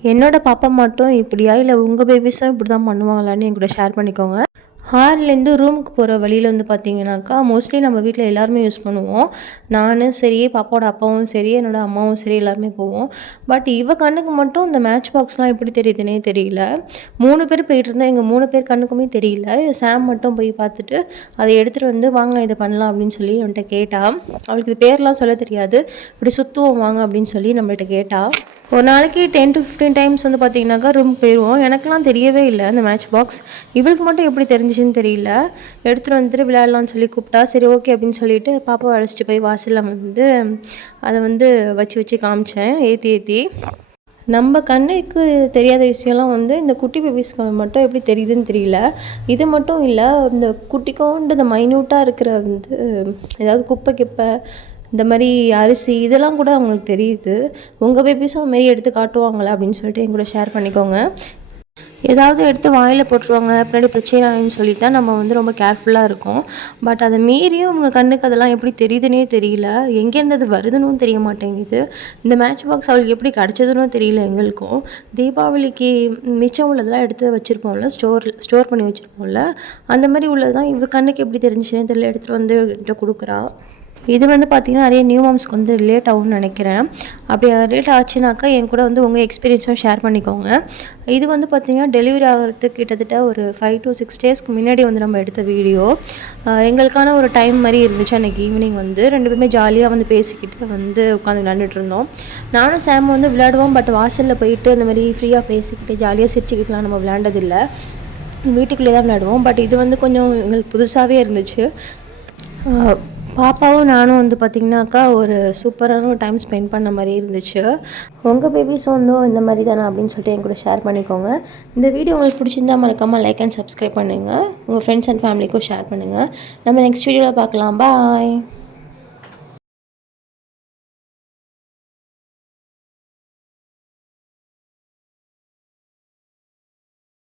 என்னோட பாப்பா மட்டும் இப்படியா, இல்லை உங்கள் பேபிஸும் இப்படி தான் பண்ணுவாங்களான்னு என் கூட ஷேர் பண்ணிக்கோங்க. ஹால்லேருந்து ரூமுக்கு போகிற வழியில் வந்து பார்த்தீங்கன்னாக்கா, மோஸ்ட்லி நம்ம வீட்டில் எல்லாருமே யூஸ் பண்ணுவோம். நானும் சரி, பாப்பாவோட அப்பாவும் சரி, என்னோட அம்மாவும் சரி, எல்லாருமே போவோம். பட் இவ கண்ணுக்கு மட்டும் இந்த மேட்ச் பாக்ஸ்லாம் எப்படி தெரியுதுன்னே தெரியல. 3 பேர் போயிட்டுருந்தோம். எங்கள் 3 பேர் கண்ணுக்குமே தெரியல. சாம் மட்டும் போய் பார்த்துட்டு, அதை எடுத்துகிட்டு வந்து, "வாங்க இதை பண்ணலாம்" அப்படின்னு சொல்லி என்கிட்ட கேட்டா. அவளுக்கு இது பேர்லாம் சொல்ல தெரியாது. "இப்படி சுற்றுவோம் வாங்க" அப்படின்னு சொல்லி நம்மள்ட்ட கேட்டா. ஒரு நாளைக்கு 10 to 15 டைம்ஸ் வந்து பார்த்தீங்கன்னாக்கா ரூமுக்கு போயிடுவோம். எனக்கெலாம் தெரியவே இல்லை அந்த மேட்ச் பாக்ஸ். இவளுக்கு மட்டும் எப்படி தெரிஞ்சிச்சுன்னு தெரியல. எடுத்துகிட்டு வந்துட்டு விளையாடலான்னு சொல்லி கூப்பிட்டா. சரி ஓகே அப்படின்னு சொல்லிட்டு பாப்பாவை அழைச்சிட்டு போய் வாசலில் வந்து அதை வந்து வச்சு காமிச்சேன் ஏற்றி. நம்ம கண்ணுக்கு தெரியாத விஷயம்லாம் வந்து இந்த குட்டி பேபிஸ்க்கு மட்டும் எப்படி தெரியுதுன்னு தெரியல. இது மட்டும் இல்லை, இந்த குட்டிக்கோண்டு இந்த மைன்யூட்டாக இருக்கிற வந்து ஏதாவது குப்பை கிப்பை இந்த மாதிரி அரிசி இதெல்லாம் கூட அவங்களுக்கு தெரியுது. உங்கள் பேபிஸும் அதுமாரி எடுத்து காட்டுவாங்களா அப்படின்னு சொல்லிட்டு என் கூட ஷேர் பண்ணிக்கோங்க. ஏதாவது எடுத்து வாயில் போட்டுருவாங்க, பின்னாடி பிரச்சனை ஆகுன்னு சொல்லிட்டு தான் நம்ம வந்து ரொம்ப கேர்ஃபுல்லாக இருக்கோம். பட் அதை மீறியும் உங்கள் கண்ணுக்கு அதெல்லாம் எப்படி தெரியுதுன்னே தெரியல. எங்கேருந்து அது வருதுன்னு தெரிய மாட்டேங்குது. இந்த மேட்ச் பாக்ஸ் அவளுக்கு எப்படி கிடச்சதுன்னு தெரியல எங்களுக்கும். தீபாவளிக்கு மிச்சம் உள்ளதெல்லாம் எடுத்து வச்சுருப்போம்ல, ஸ்டோர் பண்ணி வச்சுருப்போம்ல, அந்த மாதிரி உள்ளது தான் இவ கண்ணுக்கு எப்படி தெரிஞ்சுச்சுன்னே தெரியல. எடுத்துகிட்டு வந்து என்கிட்ட கொடுக்குறா. இது வந்து பார்த்திங்கன்னா நிறைய நியூ மாம்ஸ்க்கு வந்து ரிலேட் ஆகும்னு நினைக்கிறேன். அப்படி ரிலேட் ஆச்சுனாக்கா என் கூட வந்து உங்கள் எக்ஸ்பீரியன்ஸும் ஷேர் பண்ணிக்கோங்க. இது வந்து பார்த்திங்கன்னா டெலிவரி ஆகிறதுக்கு கிட்டத்தட்ட ஒரு 5 to 6 டேஸ்க்கு முன்னாடி வந்து நம்ம எடுத்த வீடியோ. எங்களுக்கான ஒரு டைம் மாதிரி இருந்துச்சு. அன்றைக்கி ஈவினிங் வந்து 2 பேருமே ஜாலியாக வந்து பேசிக்கிட்டு வந்து உட்காந்து விளையாண்டுட்டு இருந்தோம். நானும் சாம் வந்து விளையாடுவோம். பட் வாசலில் போயிட்டு அந்த மாதிரி ஃப்ரீயாக பேசிக்கிட்டு ஜாலியாக சிரிச்சுக்கிட்டுலாம் நம்ம விளையாண்டதில்லை. வீட்டுக்குள்ளே தான் விளையாடுவோம். பட் இது வந்து கொஞ்சம் எங்களுக்கு புதுசாகவே இருந்துச்சு. பாப்பாவும் நானும் வந்து பார்த்திங்கனாக்கா ஒரு சூப்பரான ஒரு டைம் ஸ்பெண்ட் பண்ண மாதிரி இருந்துச்சு. உங்கள் பேபிஸும் வந்து இந்த மாதிரி தானே அப்படின்னு சொல்லிட்டு என் கூட ஷேர் பண்ணிக்கோங்க. இந்த வீடியோ உங்களுக்கு பிடிச்சிருந்தா மறக்காமல் லைக் அண்ட் சப்ஸ்கிரைப் பண்ணுங்கள். உங்கள் ஃப்ரெண்ட்ஸ் அண்ட் ஃபேமிலிக்கும் ஷேர் பண்ணுங்கள். நம்ம நெக்ஸ்ட் வீடியோவில் பார்க்கலாம். பாய்.